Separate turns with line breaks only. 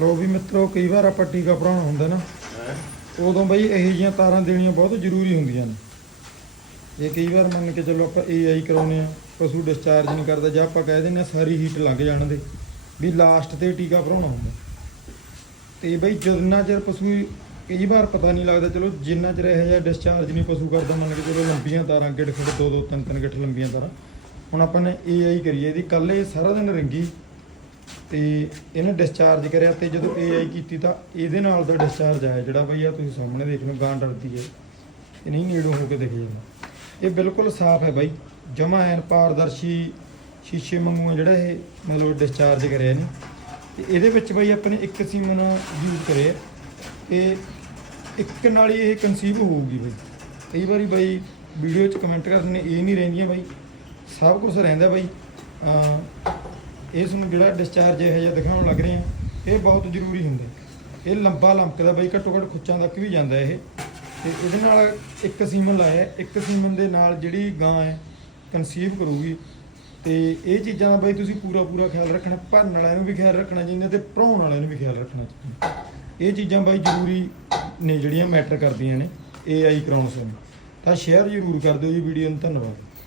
ਲੋ ਵੀ ਮਿੱਤਰੋ, ਕਈ ਵਾਰ ਆਪਾਂ ਟੀਕਾ ਭਰਾਉਣਾ ਹੁੰਦਾ ਨਾ, ਉਦੋਂ ਬਈ ਇਹੋ ਜਿਹੀਆਂ ਤਾਰਾਂ ਦੇਣੀਆਂ ਬਹੁਤ ਜ਼ਰੂਰੀ ਹੁੰਦੀਆਂ ਨੇ। ਜੇ ਕਈ ਵਾਰ ਮੰਨ ਕੇ ਚੱਲੋ ਆਪਾਂ ਏਆਈ ਕਰਾਉਨੇ ਆ ਪਸ਼ੂ ਡਿਸਚਾਰਜ ਨਹੀਂ ਕਰਦਾ, ਜਾਂ ਆਪਾਂ ਕਹਿ ਦਿੰਦੇ ਆ ਸਾਰੀ ਹੀਟ ਲੰਘ ਜਾਣ ਦੇ, ਵੀ ਲਾਸਟ ਤੇ ਟੀਕਾ ਭਰਾਉਣਾ ਹੁੰਦਾ। ਤੇ ਬਈ ਜਿੰਨਾ ਚਿਰ ਪਸ਼ੂ ਕਈ ਵਾਰ ਪਤਾ ਨਹੀਂ ਲੱਗਦਾ, ਚਲੋ ਜਿੰਨਾ ਚਿਰ ਇਹੋ ਜਿਹਾ ਡਿਸਚਾਰਜ ਨਹੀਂ ਪਸ਼ੂ ਕਰਦਾ, ਮੰਨ ਕੇ ਚਲੋ ਲੰਬੀਆਂ ਤਾਰਾਂ ਗਿੱਟ ਖੜ ਦੋ ਦੋ ਤਿੰਨ ਤਿੰਨ ਗਿੱਠ ਲੰਬੀਆਂ ਤਾਰਾਂ। ਹੁਣ ਆਪਾਂ ਨੇ ਏਆਈ ਕਰੀਏ, ਇਹਦੀ ਕੱਲ ਇਹ ਸਾਰਾ ਦਿਨ ਰੰਗੀ ਤੇ ਇਹਨੇ ਡਿਸਚਾਰਜ ਕਰਿਆ ਤੇ ਜਦੋਂ ਏਆਈ ਕੀਤੀ ਤਾਂ ਇਹਦੇ ਨਾਲ ਦਾ ਡਿਸਚਾਰਜ ਆਇਆ ਜਿਹੜਾ ਬਈ ਆ ਤੁਸੀਂ ਸਾਹਮਣੇ ਦੇਖ ਲਓ ਗਾਂ ਡਰਦੀ ਹੈ। ਇਹ ਨਹੀਂ ਨੇੜੋਂ ਹੋ ਕੇ ਦਿਖ ਜਾਂਦਾ। ਇਹ ਬਿਲਕੁਲ ਸਾਫ਼ ਹੈ ਬਾਈ, ਜਮਾ ਐਨ ਪਾਰਦਰਸ਼ੀ ਸ਼ੀਸ਼ੇ ਵਾਂਗੂ ਜਿਹੜਾ ਇਹ, ਮਤਲਬ ਡਿਸਚਾਰਜ ਕਰਿਆ ਨਹੀਂ ਤੇ ਇਹਦੇ ਵਿੱਚ ਬਈ ਆਪਣੇ ਨੇ ਇੱਕ ਸੀਮਨ ਯੂਜ਼ ਕਰਿਆ। ਤੇ ਇੱਕ ਨਾਲ ਹੀ ਇਹ ਕਨਸੀਵ ਹੋਊਗੀ ਬਾਈ। ਕਈ ਵਾਰੀ ਬਾਈ ਵੀਡੀਓ 'ਚ ਕਮੈਂਟ ਕਰਦੇ ਨੇ, ਇਹ ਨਹੀਂ ਰਹਿੰਦੀਆਂ ਬਾਈ। ਸਭ ਕੁਝ ਰਹਿੰਦਾ ਬਾਈ। ਇਸ ਨੂੰ ਜਿਹੜਾ ਡਿਸਚਾਰਜ ਇਹ ਜਿਹਾ ਦਿਖਾਉਣ ਲੱਗ ਰਹੇ ਆ, ਇਹ ਬਹੁਤ ਜ਼ਰੂਰੀ ਹੁੰਦਾ ਇਹ ਲੰਬਾ ਲੰਕਦਾ ਬਾਈ ਘੱਟੋ ਘੱਟ ਖੁੱਚਾਂ ਤੱਕ ਵੀ ਜਾਂਦਾ ਇਹ। ਤੇ ਇਹਦੇ ਨਾਲ ਇੱਕ ਸੀਮਨ ਲਾਇਆ, ਇੱਕ ਸੀਮਨ ਦੇ ਨਾਲ ਜਿਹੜੀ ਗਾਂ ਹੈ ਕਨਸੀਵ ਕਰੂਗੀ। ਤੇ ਇਹ ਚੀਜ਼ਾਂ ਦਾ ਬਾਈ ਤੁਸੀਂ ਪੂਰਾ ਪੂਰਾ ਖਿਆਲ ਰੱਖਣਾ ਭਰਨ ਵਾਲਿਆਂ ਨੂੰ ਵੀ ਖਿਆਲ ਰੱਖਣਾ ਚਾਹੀਦਾ ਤੇ ਭਰਾਉਣ ਵਾਲਿਆਂ ਨੂੰ ਵੀ ਖਿਆਲ ਰੱਖਣਾ ਚਾਹੀਦਾ ਇਹ ਚੀਜ਼ਾਂ ਬਾਈ ਜ਼ਰੂਰੀ ਨੇ ਜਿਹੜੀਆਂ ਮੈਟਰ ਕਰਦੀਆਂ ਨੇ ਏਆਈ ਕਰਾਉਣ ਸਮੇਂ। ਤਾਂ ਸ਼ੇਅਰ ਜ਼ਰੂਰ ਕਰ ਦਿਓ ਜੀ ਵੀਡੀਓ ਨੂੰ ਧੰਨਵਾਦ।